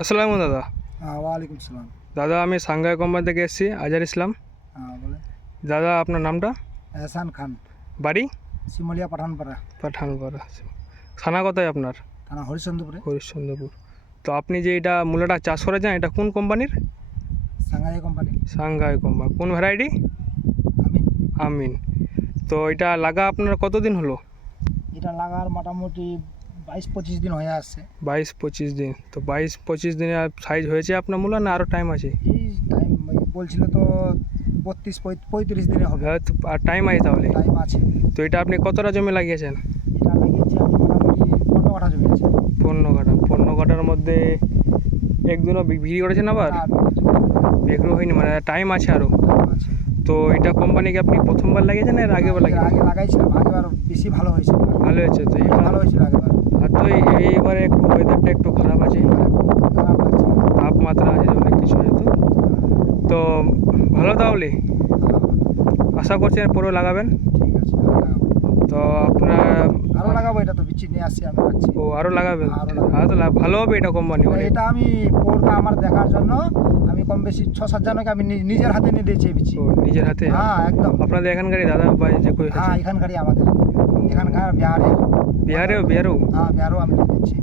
আসসালামু দাদা। ওয়ালাইকুম সালাম। দাদা আমি সাংঘাই কোম্পানি থেকে এসেছি, আজহার ইসলাম। বলে দাদা আপনার নামটা? এহসান খান, বাড়ি? শিমলিয়া পাঠানপাড়া, পাঠানপাড়া। থানা কোথায় আপনার? থানা হরিশ্চন্দ্রপুরে। হরিশ্চন্দ্রপুর। তো আপনি যে এটা মূলাটা চাষ করেছেন, এটা কোন কোম্পানির? Shanghai company. Shanghai company. কোন ভ্যারাইটি? আমিন। আমিন। তো এটা লাগা আপনার কতদিন হলো? এটা লাগার মোটামুটি 22-25 দিন হয়ে আসছে। 22-25 দিন। তো 22-25 দিনে সাইজ হয়েছে আপনার মূলা, না আরও টাইম আছে? এই টাইম বলছিল তো 32-35 দিনে হবে। হ্যাঁ, তো আর টাইম আছে তাহলে। টাইম আছে। তো এটা আপনি কতটা জমি লাগিয়েছেন? এটা লাগিয়েছি আমি মোটামুটি 15 কাঠা জমি আছে। 15 কাঠা। 15 কাঠার মধ্যে একদিনও বিক্রি করেছেন আবার? না, বিক্রি হয়নি, মানে টাইম আছে আরও। টাইম আছে। তো এটা কোম্পানিকে আপনি প্রথমবার লাগিয়েছেন, এর আগেবার এর লাগিয়েছেন? আগে লাগাইছিলাম, আগেবার বেশি ভালো হয়েছিল। ভালো হয়েছে তো অনেক এবার। ভালো হয়েছিল আগেবার। আর তো এইবারে একটু ওয়েদারটা একটু খারাপ আছে, খারাপ লাগছে। তাপমাত্রা আছে, অনেক কিছু হয়তো। তো ভালো, তাহলে আশা করছেন পরেও লাগাবেন। ঠিক আছে, লাগাবো। তো আপনার আরও লাগাবো, এটা তো বিচ্ছি নিয়ে আসছি, আমি রাখছি। ও আরও লাগাবেন? আরও লাগাবো। আর তো ভালো হবে এটা কোম্পানি অনেক। এটা আমি পোরকা আমার দেখার জন্য আমি কম বেশি 6-7 জনকে আমি নিজের হাতে নিয়ে দিয়েছি বিচ্ছি। ও নিজের হাতে? হ্যাঁ, একদম। আপনাদের এখানকারই দাদা ভাই যে কই আছে? হ্যাঁ, এখানকারই আমাদের, এখানকার বিহারের। বিহারেও? হ্যাঁ, বিহারও আমি দিয়ে দিচ্ছি।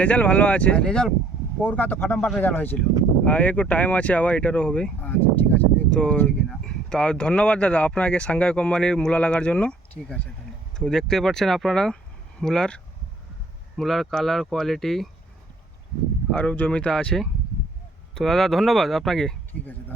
রেজাল্ট ভালো আছে? রেজাল্ট পোরকা তো ফাটাফাট রেজাল্ট হয়েছিল। আর একটু টাইম আছে, আবার এটারও হবে। আচ্ছা, ঠিক আছে, দেখবো তো হচ্ছে কিনা। তা ধন্যবাদ দাদা আপনাকে সাংঘাই কোম্পানির মূলা লাগার জন্য। ঠিক আছে, ধন্যবাদ। তো দেখতে পাচ্ছেন আপনারা মূলার কালার কোয়ালিটি আরও জমিতে আছে। তো দাদা ধন্যবাদ আপনাকে। ঠিক আছে।